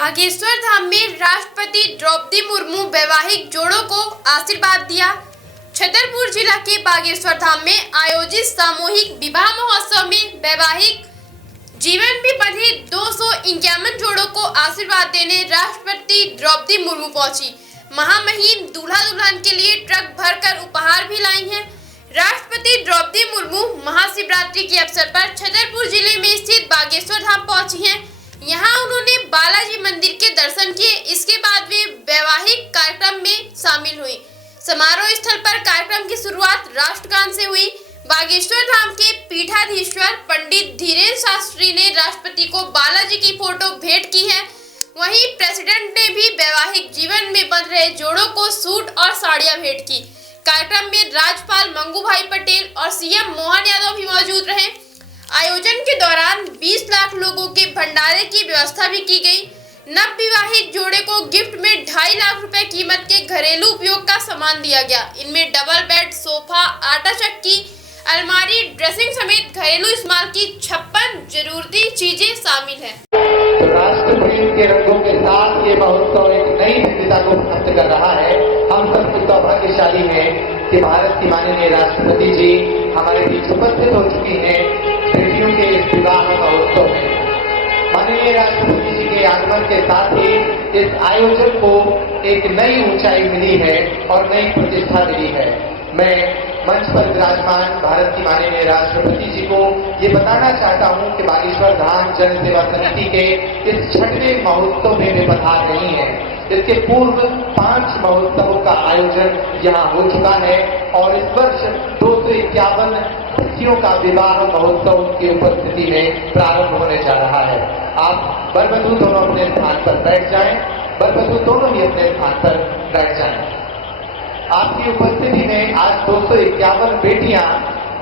बागेश्वर धाम में राष्ट्रपति द्रौपदी मुर्मू वैवाहिक जोड़ों को आशीर्वाद दिया। छतरपुर जिला के बागेश्वर धाम में आयोजित सामूहिक विवाह महोत्सव में वैवाहिक जीवन में बंधे 251 जोड़ों को आशीर्वाद देने राष्ट्रपति द्रौपदी मुर्मू पहुंची। महामहिम दूल्हा दुल्हन के लिए ट्रक भरकर उपहार भी लाई हैं। राष्ट्रपति द्रौपदी मुर्मू महाशिवरात्रि के अवसर पर छतरपुर जिले में स्थित बागेश्वर धाम पहुंची हैं। यहाँ उन्होंने बालाजी मंदिर के दर्शन किए। इसके बाद वे वैवाहिक कार्यक्रम में शामिल हुई। समारोह स्थल पर कार्यक्रम की शुरुआत राष्ट्रगान से हुई। बागेश्वर धाम के पीठाधीश्वर पंडित धीरेन्द्र शास्त्री ने राष्ट्रपति को बालाजी की फोटो भेंट की है। वहीं प्रेसिडेंट ने भी वैवाहिक जीवन में बंध रहे जोड़ों को सूट और साड़ियां भेंट की। कार्यक्रम में राज्यपाल मंगू भाई पटेल और सीएम मोहन यादव भी मौजूद रहे। आयोजन के दौरान 20 लाख लोगों के भंडारे की व्यवस्था भी की गई। नव विवाहित जोड़े को गिफ्ट में 2.5 लाख रुपए कीमत के घरेलू उपयोग का सामान दिया गया। इनमें डबल बेड, सोफा, आटा चक्की, अलमारी, ड्रेसिंग समेत घरेलू इस्तेमाल की 56 जरूरती चीजें शामिल हैं। राष्ट्रप्रेम के रंगों के साथ ये महोत्सव एक नई दिव्यता को प्राप्त कर रहा है। हम सब कुछ सौभाग्यशाली हैं कि भारत की माननीय राष्ट्रपति जी हमारे बीच उपस्थित हो चुकी हैं। बेटियों के इस विवाह महोत्सव में माननीय राष्ट्रपति जी के आगमन के साथ ही इस आयोजन को एक नई ऊंचाई मिली है और नई प्रतिष्ठा मिली है। मैं मंच पर विराजमान भारत की माननीय राष्ट्रपति जी को ये बताना चाहता हूँ कि बागेश्वर धाम जन सेवा समिति के इस 6वें महोत्सव में वे पधार रही हैं। इसके पूर्व 5 महोत्सवों का आयोजन यहाँ हो चुका है और इस वर्ष 251 बच्चियों का विवाह महोत्सव की उपस्थिति में प्रारंभ होने जा रहा है। आप वर-वधू दोनों अपने स्थान पर बैठ जाएं। वर-वधू दोनों ही अपने स्थान पर बैठ जाएं। आपकी उपस्थिति में आज 251 बेटियां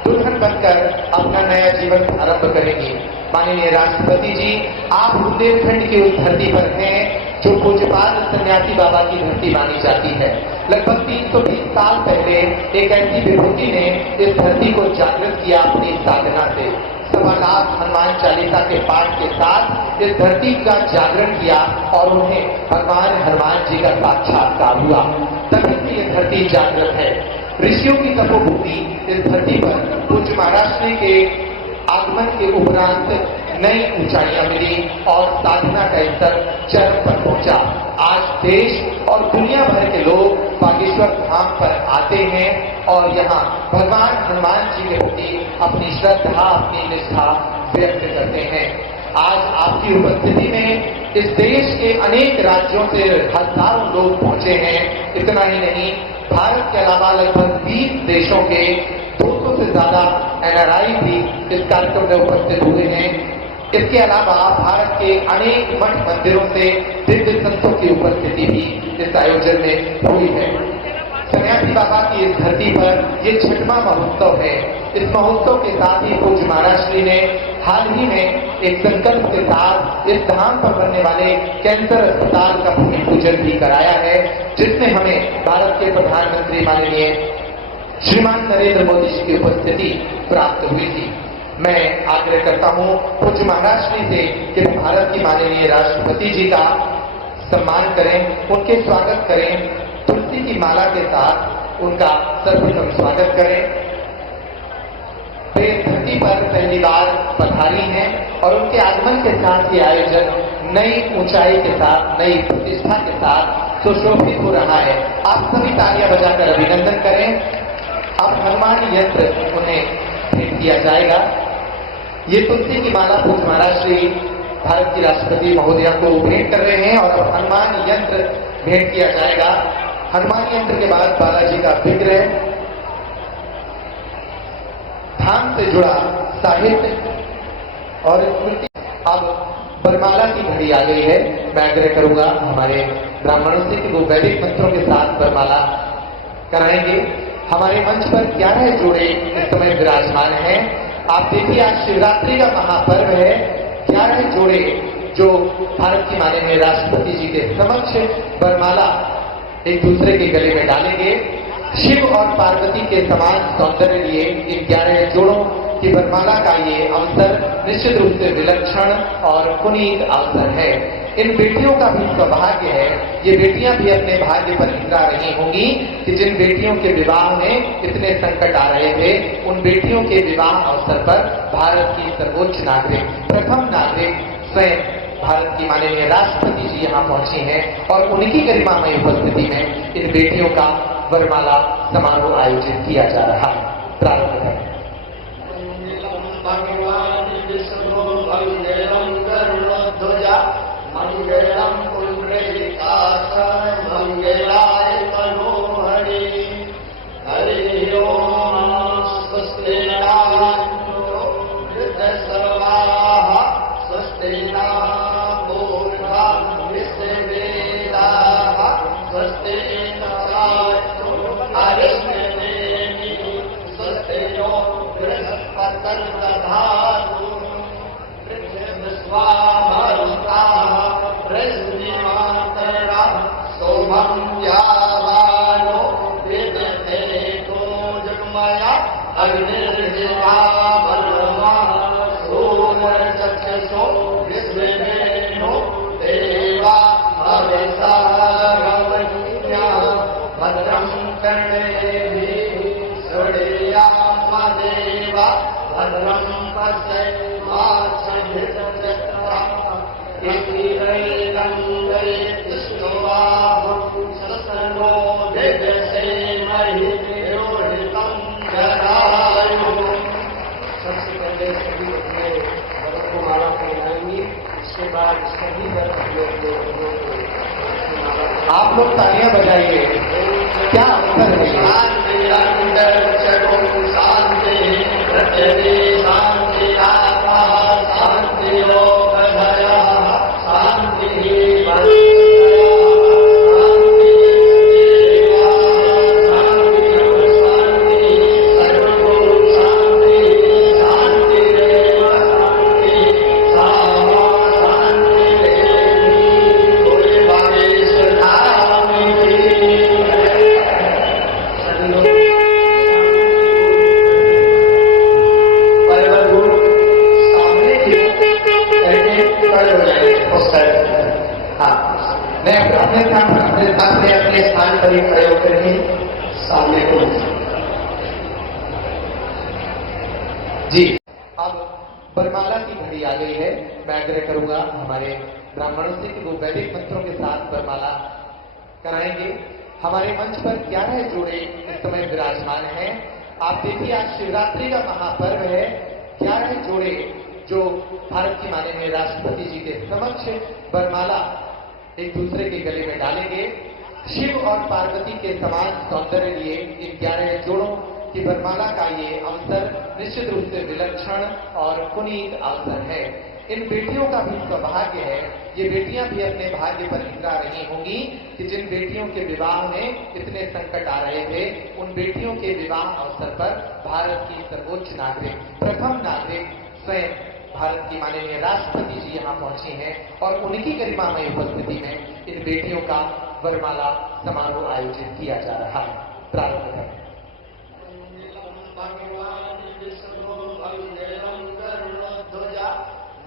दुल्हन बनकर अपना नया जीवन प्रारंभ करेंगी। माननीय राष्ट्रपति जी, आप बुंदेलखंड की उस धरती पर हैं जो पूज्यपाद सन्यासी बाबा की धरती मानी जाती है। लगभग 320 साल पहले एक ऐसी विभूति ने इस धरती को जागृत किया अपनी साधना से। 1.25 लाख हनुमान चालीसा के पाठ के साथ इस धरती का जागरण किया और उन्हें भगवान हनुमान जी का साक्षात्कार हुआ। तभी से ये धरती जागृत है। ऋषियों की तपोभूमि इस धरती पर पूज्य महाराष्ट्र के आगमन के उपरांत नई ऊंचाइयां मिली और साधना का स्तर चरम पर पहुंचा। आज देश और दुनिया भर के लोग बागेश्वर धाम पर आते हैं और यहाँ भगवान हनुमान जी के प्रति अपनी श्रद्धा, अपनी निष्ठा व्यक्त करते हैं। आज आपकी उपस्थिति में इस देश के अनेक राज्यों से हजारों लोग पहुंचे हैं। इतना ही नहीं, भारत के अलावा लगभग 20 देशों के 200 से ज्यादा NRI भी इस कार्यक्रम में उपस्थित हुए हैं। इसके अलावा भारत के अनेक मठ मंदिरों से दिव्य संतों की उपस्थिति भी इस आयोजन में हुई है। सन्यासी बाबा की इस धरती पर ये 6वां महोत्सव है। इस महोत्सव के साथ ही पूज्य महाराष्ट्र ने हाल ही में एक संकल्प के साथ इस धाम पर बनने वाले कैंसर अस्पताल का भूमि पूजन भी कराया है, जिसमें हमें भारत के प्रधानमंत्री माननीय श्रीमान नरेंद्र मोदी जी की उपस्थिति प्राप्त हुई थी। मैं आग्रह करता हूँ पूज्य महाराष्ट्र से कि भारत की माननीय राष्ट्रपति जी का सम्मान करें, उनके स्वागत करें, तुलसी की माला के साथ उनका सर्वप्रथम स्वागत करें। वे धरती पर पहली बार पधारी हैं और उनके आगमन के साथ ये आयोजन नई ऊंचाई के साथ, नई प्रतिष्ठा के साथ सुशोभित हो रहा है। आप सभी तालियां बजाकर अभिनंदन करें। अब हनुमान यंत्र उन्हें भेंट किया जाएगा। ये तुलसी की माला पूज्य महाराष्ट्र भारत की राष्ट्रपति महोदया को भेंट कर रहे हैं और अब हनुमान यंत्र भेंट किया जाएगा। हनुमान यंत्र के बाद बालाजी का विग्रह, धाम से जुड़ा साहित्य और स्मृति। अब वरमाला की घड़ी आ गई है। मैं आग्रह करूंगा हमारे ब्राह्मणों से कि वो वैदिक मंत्रों के साथ वरमाला कराएंगे। हमारे मंच पर 11 जोड़े इस समय विराजमान हैं। आप देखिए, आज शिवरात्रि का महापर्व है। 11 जोड़े जो भारत की माननीय राष्ट्रपति जी के समक्ष वरमाला एक दूसरे के गले में डालेंगे। शिव और पार्वती के समान सौंदर्य लिए इन 11 जोड़ों की वरमाला का ये अवसर निश्चित रूप से विलक्षण और पुनीत अवसर है। इन बेटियों का भी सौभाग्य है, ये बेटियां भी अपने भाग्य पर इंद्रा रही होंगी कि जिन बेटियों के विवाह में इतने संकट आ रहे थे, उन बेटियों के विवाह अवसर पर भारत की सर्वोच्च नागरिक, प्रथम नागरिक स्वयं भारत की माननीय राष्ट्रपति जी यहाँ पहुंची हैं और उनकी गरिमामय उपस्थिति में इन बेटियों का वरमाला समारोह आयोजित किया जा रहा है। प्रारंभ करें। मंगलम पुंडरीकाक्षं मंगलाय मनोहरि हरि ओम स्वस्ति नारायणो वृद्धसर्वाः स्वस्ति पूर्णा विश्ववेदाः स्वस्ति नक्षत्रो हरिष्णवेणि स्वस्ति नो बृहस्पतिर्दधातु स्वामरुताः प्रश्निमातरा सोमं यावानो विदते तो जन्मया अग्निर्जिता बलमा सूर्यचक्षुषो विश्वेनो देवा हविषा रवण्या भद्रं कर्णेभिः शृणुयाम देवा भद्रं पश्येमाक्षभिर्यजत्रा ससनो सबसे पहले सभी अपने भरत को माला पहनाएंगे, इसके बाद सभी भरत आप लोग तालियां बजाइए, क्या अवसर है। शांति अंदर चलो शांति पृथ्वी शांति आत्मा शांति लोक भया शांति अपने स्थान पर ही खड़े होकर ही सामने को जी। अब वरमाला की घड़ी आ गई है। मैं आग्रह करूंगा हमारे ब्राह्मणों से कि वो वैदिक मंत्रों के साथ वरमाला कराएंगे। हमारे मंच पर 11 जोड़े इस समय विराजमान हैं। आप देखिए, आज शिवरात्रि का महापर्व है। 11 जोड़े जो भारत की माननीय राष्ट्रपति जी के समक्ष वरमाला एक दूसरे के गले में डालेंगे। शिव और पार्वती के समान सौंदर्य लिए इन 11 जोड़ों की वरमाला का ये अवसर निश्चित रूप से विलक्षण और पुनीत अवसर है। इन बेटियों का भी सौभाग्य है, ये बेटियां भी अपने भाग्य पर इंद्रा रही होंगी कि जिन बेटियों के विवाह में इतने संकट आ रहे थे, उन बेटियों के विवाह अवसर पर भारत की सर्वोच्च नागरिक, प्रथम नागरिक स्वयं भारत की माननीय राष्ट्रपति जी यहाँ पहुंची हैं और उनकी गरिमामय उपस्थिति में इन बेटियों का वरमाला समारोह आयोजित किया जा रहा है। प्रारंभ करें।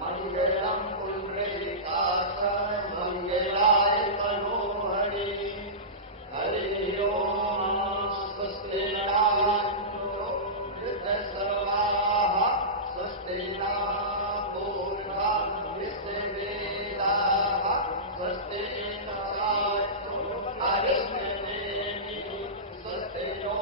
मंगलम पुंडरीकाक्षं मंगलाय मनोहरि हरि ओम स्वस्ति नारायणो वृद्धसर्वाः स्वस्ति पूर्णा विश्ववेदाः स्वस्ति नक्षत्रो हरिष्णवेणि स्वस्ति नो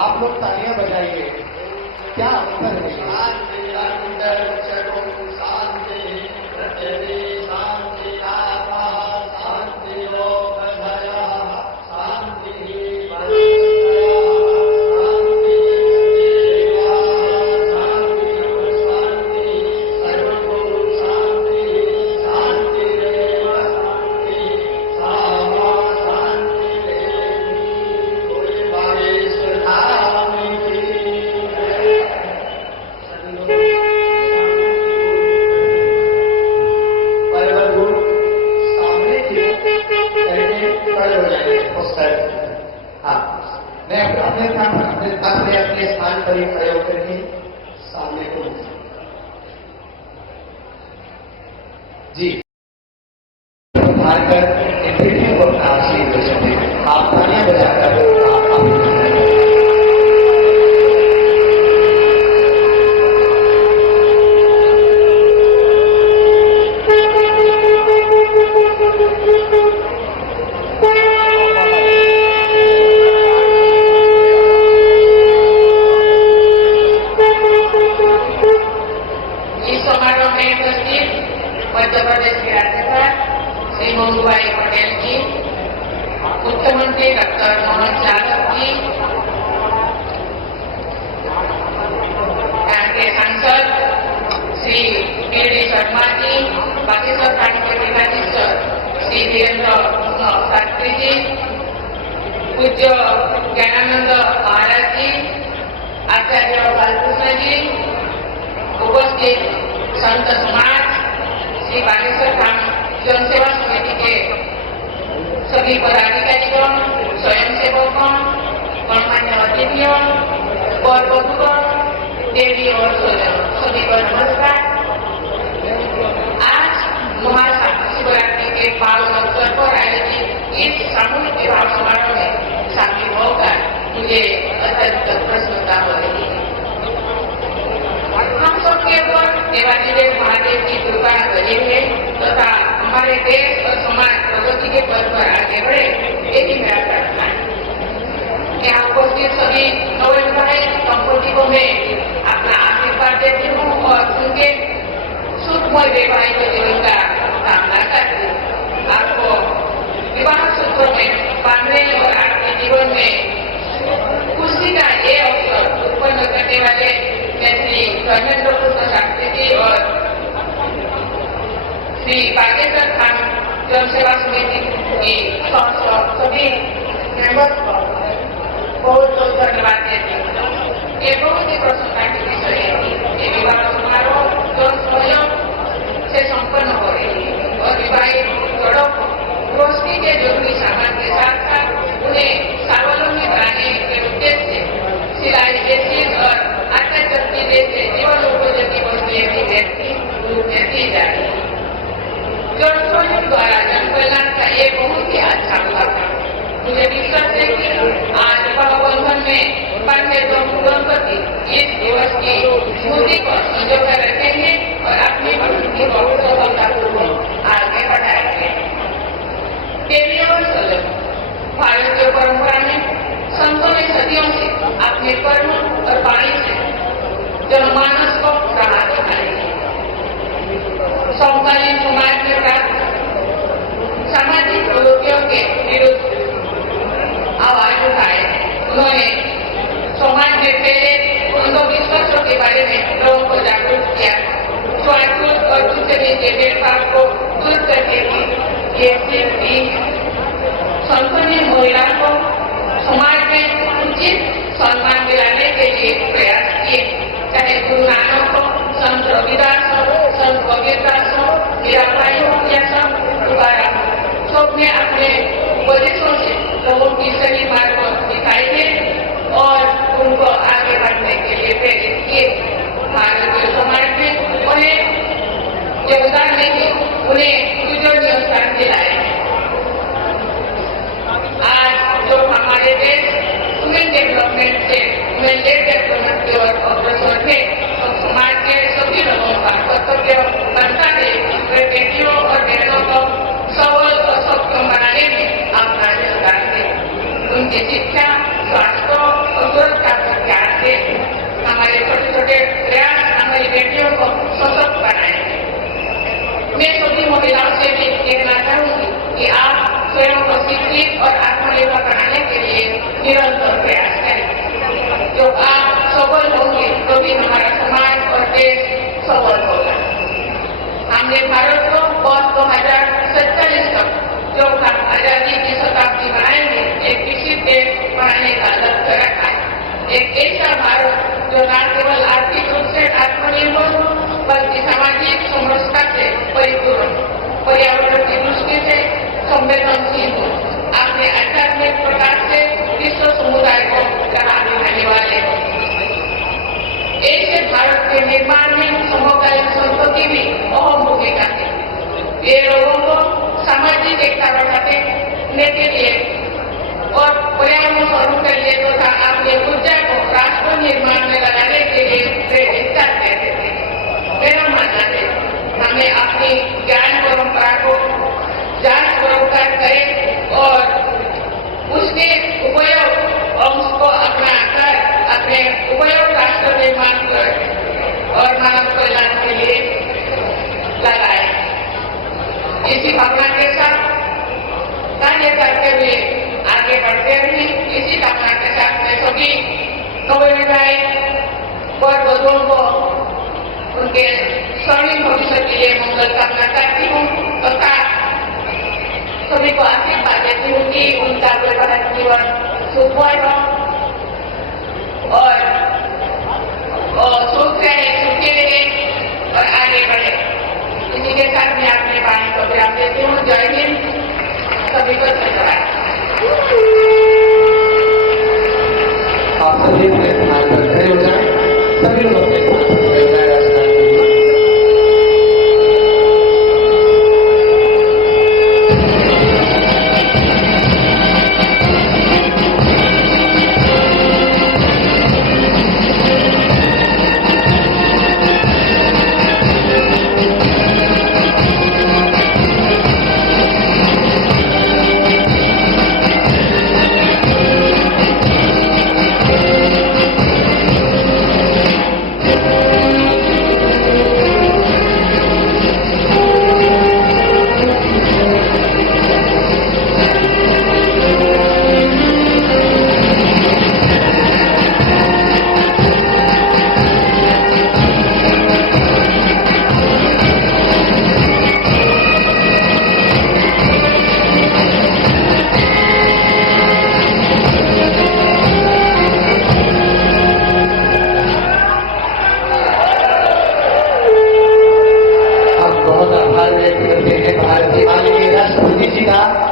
आप लोग तालियां बजाइए, क्या अवसर है ये। अपने स्थान पर ही खड़े होकर के सामने को जी उठाकर इन बेटियों को अपना आशीर्वाद दें। आप तालियां बजाकर मध्य प्रदेश के राज्यपाल श्री मोहनभाई पटेल जी, मुख्यमंत्री डॉक्टर मोहन यादव जी, यहाँ के सांसद श्री पी.डी. शर्मा जी, बागेश्वर थाने के जिलाधीश श्री वीरेंद्र शास्त्री जी, पूज्य ज्ञानानंद महाराज जी, आचार्य बालकृष्ण जी, उपस्थित संत समाज, श्री बागेश्वर धाम जनसेवा समिति के सभी पदाधिकारीगण, स्वयंसेवकों, गणमान्य अतिथियों और बंधुगण, देवी और स्वजन सभी को नमस्कार। आज महाशिवरात्रि के पावन अवसर पर आयोजित इस सामूहिक विवाह समारोह में शामिल होकर मुझे अत्यंत प्रसन्नता हो रही है। हम सबके ऊपर देवाधिदेव महादेव की कृपा बनी है तथा हमारे देश और समाज प्रगति के पथ पर आगे बढ़े, यही मेरा प्रार्थना है। यहाँ उपस्थित सभी नवविवाहित दंपति को मैं अपना आशीर्वाद देती हूँ और उनके सुखमय वैवाहिक जीवन का कामना करती हूँ। आपको विवाह सूत्र में बांधने और आपके जीवन में खुशी का ये अवसर उत्पन्न करने वाले श्री धर्मेंद्र कृष्ण शास्त्री जी और श्री बागेश्वर धाम जनसेवा समिति की सभी मेंबर्स को बहुत बहुत धन्यवाद देती हूँ। ये बहुत ही प्रसन्नता की विषय है। ये विवाह समारोह जन सहयोग से संपन्न हो रही है और विवाहित जोड़ों को रोशनी के जरूरी सामान के साथ साथ उन्हें स्वावलंबी बनाने के उद्देश्य से सिलाई बेसिन और आटा चक्की जैसे जीवन उपयोगी वस्तुएं भी दी जा रही है। जन सहयोग द्वारा जन कल्याण का ये बहुत ही अच्छा हुआ था। मुझे विश्वास है कि आज विवाह बंधन में बंधे दंपति इस दिवस की स्मृति को संजोकर रखेंगे और अपनी प्रकृति को सफलतापूर्वक आगे बढ़ाएंगे। देवी और स्वजन, भारतीय परंपरा में संतों ने सदियों से अपने कर्म और वाणी से जनमानस को राह दिखाई है। समकालीन समाज में प्राप्त सामाजिक प्रवृत्तियों के विरुद्ध आवाज उठाए। उन्होंने समाज में फैले अंधविश्वासों के बारे में लोगों को जागरूक किया। स्वास्थ्य और दूसरे के भेदभाव को दूर करने की ये सीख दी। संतों ने महिलाओं को समाज में उचित सम्मान दिलाने के लिए प्रयास किए। चाहे गुरु नानक हो, संत रविदास हो, संत कबीरदास हो, मीराबाई हो या संत तुकाराम हो, सबने अपने उपदेशों से लोगों की सही मार्ग को दिखाई है और उनको आगे बढ़ने के लिए प्रेरित किए। भारतीय समाज में उन्हें योगदान नहीं, उन्हें पूजनीय स्थान दिलाए। आज जो हमारे देश वुमेन डेवलपमेंट से वुमेन लेड डेवलपमेंट की ओर अग्रसर थे, तो समाज के सभी लोगों का कर्तव्य बनता है वे बेटियों और बहनों को सबल और सक्षम बनाने में अपना योगदान दें। उनकी शिक्षा, स्वास्थ्य और सुरक्षा विकसित और आत्मनिर्भर बनाने के लिए निरंतर प्रयास करें। जो आप सबल होंगे तो भी हमारा समाज और देश सबल होगा। हमने भारत को वर्ष 2047 तक जो हम आजादी की शताब्दी बनाएंगे एक विकसित देश बनाने का लक्ष्य रखा है। एक ऐसा भारत जो न केवल आर्थिक रूप से आत्मनिर्भर हो बल्कि सामाजिक समरसता से परिपूर्ण, पर्यावरण की दृष्टि से संवेदनशील हो, अपने आध्यात्मिक प्रकार से विश्व समुदाय को राह दिखाने वाले हो। ऐसे भारत के निर्माण में समकालीन संस्कृति भी अहम भूमिका है। ये लोगों को सामाजिक एकता बढ़ाने के लिए और पर्यावरण स्वरूप के लिए तथा अपनी ऊर्जा को राष्ट्र निर्माण में लगाने के लिए प्रेरित करते थे। मेरा मानना है हमें अपनी ज्ञान परंपरा को जांच पड़ताल करें और उसके उपयोग अंश को अपना कर अपने उपयोग राष्ट्र निर्माण कर और मानव कल्याण के लिए लगाए। इसी भावना के साथ कार्य करते हुए आगे बढ़ते हुए इसी भावना के साथ मैं सभी नवयुवाएं और बच्चों को उनके स्वर्णिम भविष्य के लिए मंगल कामना करती हूँ तथा सभी को आशीर्वाद देती हूँ कि उनका वैवाहिक जीवन सुखमय हो और सुख रहे, सुखी रहे और आगे बढ़े। इसी के साथ मैं अपनी वाणी को विराम देती हूँ। जय हिंद, सभी को धन्यवाद। आप सभी अपने स्थान पर खड़े हो जाएं। सभी लोग अपने स्थान पर खड़े हो जाएं।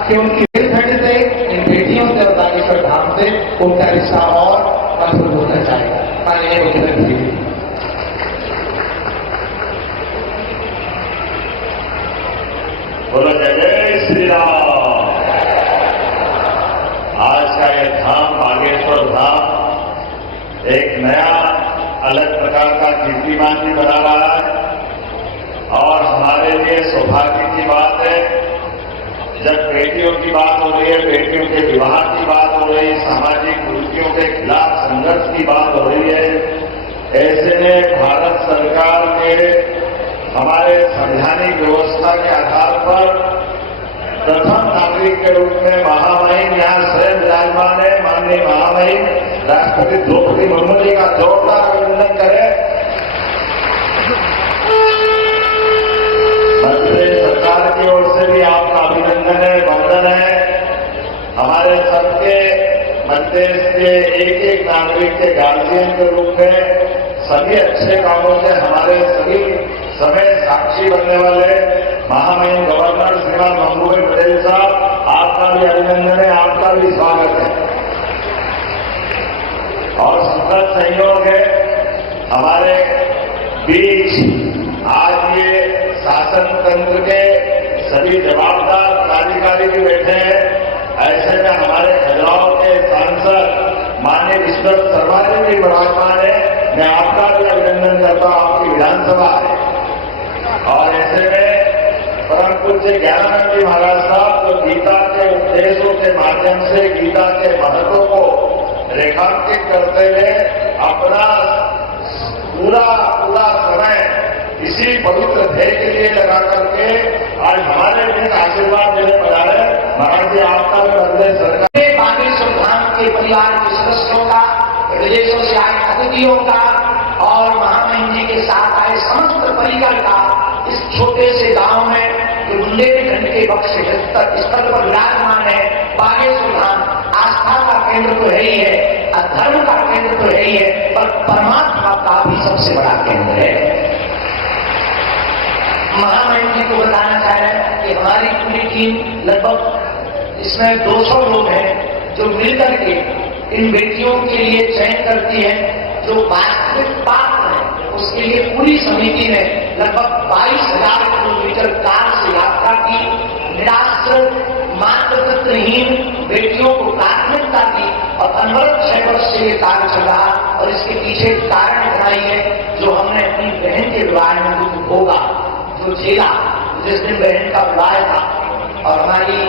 कि उनकी निर्धन से इन बेटियों से और बागेश्वर धाम से उनका रिश्ता और मजबूत होना चाहिए। माननीय मुख्यमंत्री जी, बोलो जय श्री राम। आज का यह धाम बागेश्वर धाम एक नया अलग प्रकार का कीर्तिमान भी बना रहा है और हमारे लिए सौभाग्य की बात है जब बेटियों की बात हो रही है, बेटियों के विवाह की बात हो रही है, सामाजिक कुरीतियों के खिलाफ संघर्ष की बात हो रही है। ऐसे में भारत सरकार के हमारे संवैधानिक व्यवस्था के आधार पर प्रथम नागरिक के रूप में महामहिम यहाँ स्वयं विराजमान है। माननीय महामहिम राष्ट्रपति द्रौपदी मुर्मू जी का जोरदार अभिनंदन करें। सरकार की ओर से भी आपका अभिनंदन है, वंदन है। हमारे सबके मध्य के एक एक नागरिक के गार्जियन के रूप में सभी अच्छे कामों से हमारे सभी समय साक्षी बनने वाले महामहिम गवर्नर श्रीमान महबूब पटेल साहब, आपका भी अभिनंदन है, आपका भी स्वागत है। और सुखद संयोग है हमारे बीच आज ये शासन तंत्र के सभी जवाबदार पदाधिकारी भी बैठे हैं। ऐसे में हमारे खजुराहो के सांसद माननीय विश्वनाथ शर्मा जी भी विराजमान है। मैं आपका भी अभिनंदन करता हूं, आपकी विधानसभा है। और ऐसे में परम पूज्य ज्ञानानंद जी महाराज साहब जो गीता के उपदेशों के माध्यम से गीता के महत्व को रेखांकित करते हुए अपना पूरा समय इसी पवित्र ध्येय के लिए लगा करके आज हमारे बीच आशीर्वाद देने पधारे। महाराज जी आपका भी बदले सरकार बागेश्वर धाम के परिवार के सदस्यों का, विदेशों से आए अतिथियों का और महामहिम जी के साथ आए समस्त परिकर का इस छोटे से गांव में जो बुंदेलखंड के बक्स स्थल पर विराजमान है बागेश्वर धाम, आस्था का केंद्र तो है ही है, धर्म का केंद्र तो है ही है, पर परमात्मा का भी सबसे बड़ा केंद्र है। महामहिम जी को बताना चाह रहे हैं कि हमारी पूरी टीम लगभग इसमें 200 लोग हैं जो मिलकर के इन बेटियों के लिए चयन करती है। जो वास्तविक पात्र है उसके लिए पूरी समिति ने लगभग 22,000 किलोमीटर कार से यात्रा की, निराश्रित मातृत्वहीन बेटियों को प्राथमिकता दी और अनवरत 6 वर्ष से ये कार्य चल रहा। और इसके पीछे कारण इतना ही है जो हमने अपनी बहन के विवाह में दुख भोगा, जो झेला, जिस दिन बहन का विवाह था और हमारी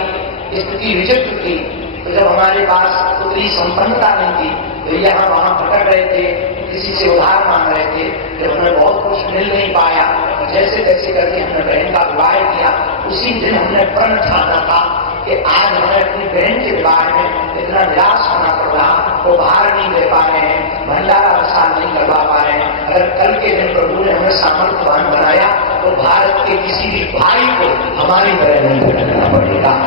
स्थिति विचित्र थी, तो जब हमारे पास उतनी संपन्नता नहीं थी तो यहाँ वहां भटक रहे थे, किसी से उधार मांग रहे थे, जब हमें बहुत कुछ मिल नहीं पाया तो जैसे तैसे करके हमने बहन का विवाह किया। उसी दिन हमने प्रण ठाना था कि आज हमें अपनी बहन के विवाह में इतना निराश होना पड़ रहा, वो भार नहीं दे पा रहे हैं, भंडारा प्रसाद नहीं करवा पा रहे हैं। अगर कल के दिन प्रभु ने हमें सामर्थ्यवान बनाया तो भारत के किसी भी भाई को हमारी तरह नहीं भटकना पड़ेगा।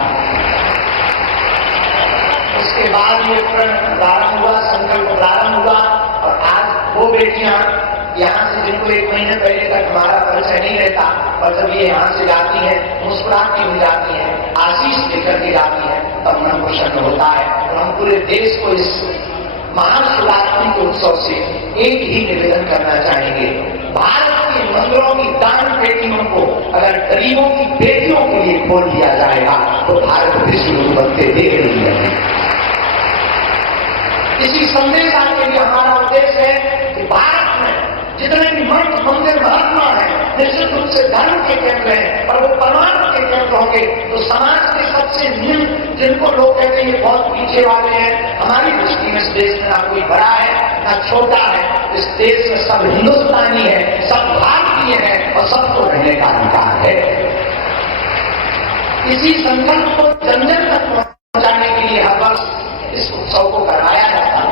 उसके बाद ये प्रण प्रारंभ हुआ, संकल्प प्रारंभ हुआ और आज वो बेटियां यहाँ से जिनको 1 महीने पहले तक हमारा परिचय नहीं रहता, और जब ये यहाँ से जाती है मुस्कुराती हुई जाती है, आशीष लेकर के जाती है, तब मन प्रसन्न होता है। और हम पूरे देश को इस महाशिवरात्रि के उत्सव से एक ही निवेदन करना चाहेंगे, भारत के मंदिरों की दान पेटियों को अगर गरीबों की बेटियों के लिए खोल दिया जाएगा तो भारत विश्व गुरु बनते देख रही है। इसी संदेश के लिए हमारा उद्देश्य है कि भारत में जितने भी मठ मंदिर महात्मा है निश्चित रूप से धर्म के केंद्र हैं, और वो परमात्मा के केंद्र होंगे तो समाज के सबसे निम्न जिनको लोग कहते हैं ये बहुत पीछे वाले हैं, हमारी दृष्टि में इस देश में ना कोई बड़ा है ना छोटा है, इस देश में सब हिंदुस्तानी है, सब भारतीय है और सबको रहने का अधिकार है। इसी संकल्प को जन जन तक पहुंचाने के लिए हर वर्ष इस उत्सव को कराया जाता है।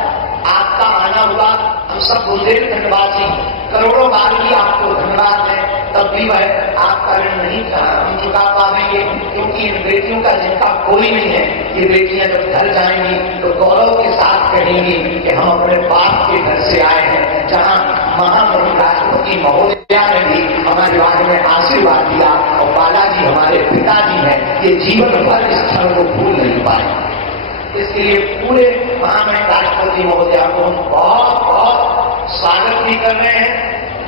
आपका आना हुआ, हम सब बुंदेलखंडवासी करोड़ों बार भी आपको धन्यवाद दें, तब भी वह आपका ऋण नहीं हम चुका पाएंगे, क्योंकि इन बेटियों का जिनका कोई नहीं है, ये बेटियां जब घर जाएंगी तो गौरव के साथ कहेंगी कि हम अपने बाप के घर से आए हैं, जहां महामहिम राष्ट्रपति महोदया ने भी हमारे बारे में आशीर्वाद दिया और बालाजी हमारे पिताजी हैं, ये जीवन भर इस क्षण को भूल नहीं पाए। इसलिए पूरे महामहिम राष्ट्रपति महोदया को हम बहुत बहुत स्वागत भी कर रहे हैं,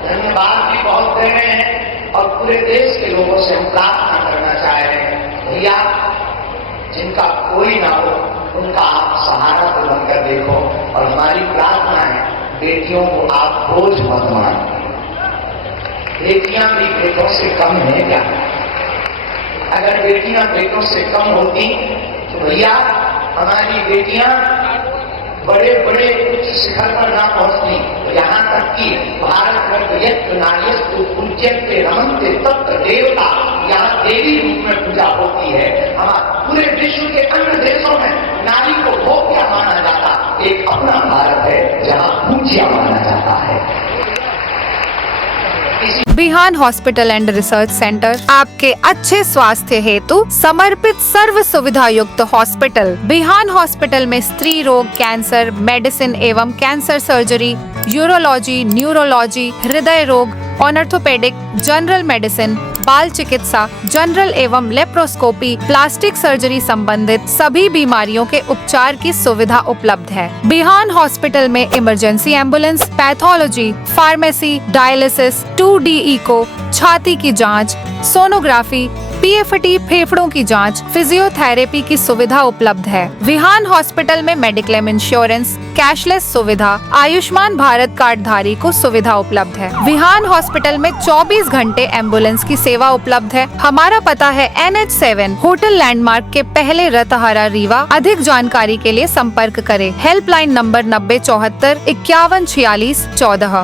धन्यवाद भी बहुत दे रहे हैं और पूरे देश के लोगों से हम प्रार्थना करना चाह रहे हैं, भैया जिनका कोई ना हो उनका आप सहारा तो बनकर देखो। और हमारी प्रार्थना है बेटियों को आप बोझ मत मानो, बेटियां भी बेटों से कम है क्या? अगर बेटियां बेटों से कम होती तो भैया हमारी बेटियां बड़े बड़े उच्च शिखर पर ना पहुंचती, तो यहाँ तक कि भारत में यज्ञ नार्यस्तु पूज्यन्ते रमन्ते तत्र देवता, यहाँ देवी रूप में पूजा होती है। हमारे पूरे विश्व के अन्य देशों में नारी को भोग्या माना जाता, एक अपना भारत है जहाँ पूज्या माना जाता है। Bihan hospital and research centre आपके अच्छे स्वास्थ्य हेतु समर्पित सर्व सुविधा युक्त हॉस्पिटल। बिहान हॉस्पिटल में स्त्री रोग, कैंसर, मेडिसिन एवं कैंसर सर्जरी, यूरोलॉजी, न्यूरोलॉजी, हृदय रोग, ऑर्थोपेडिक, जनरल मेडिसिन, बाल चिकित्सा, जनरल एवं लेप्रोस्कोपी, प्लास्टिक सर्जरी संबंधित सभी बीमारियों के उपचार की सुविधा उपलब्ध है। बिहान हॉस्पिटल में emergency ambulance, pathology, pharmacy, dialysis, 2D echo, छाती की जांच, सोनोग्राफी, PFT फेफड़ों की जांच, फिजियोथेरेपी की सुविधा उपलब्ध है। विहान हॉस्पिटल में मेडिक्लेम इंश्योरेंस, कैशलेस सुविधा, आयुष्मान भारत कार्ड धारी को सुविधा उपलब्ध है। विहान हॉस्पिटल में 24 घंटे एम्बुलेंस की सेवा उपलब्ध है। हमारा पता है NH7 होटल लैंडमार्क के पहले रतहरा रीवा। अधिक जानकारी के लिए संपर्क करें। Helpline number 9074 5146 14।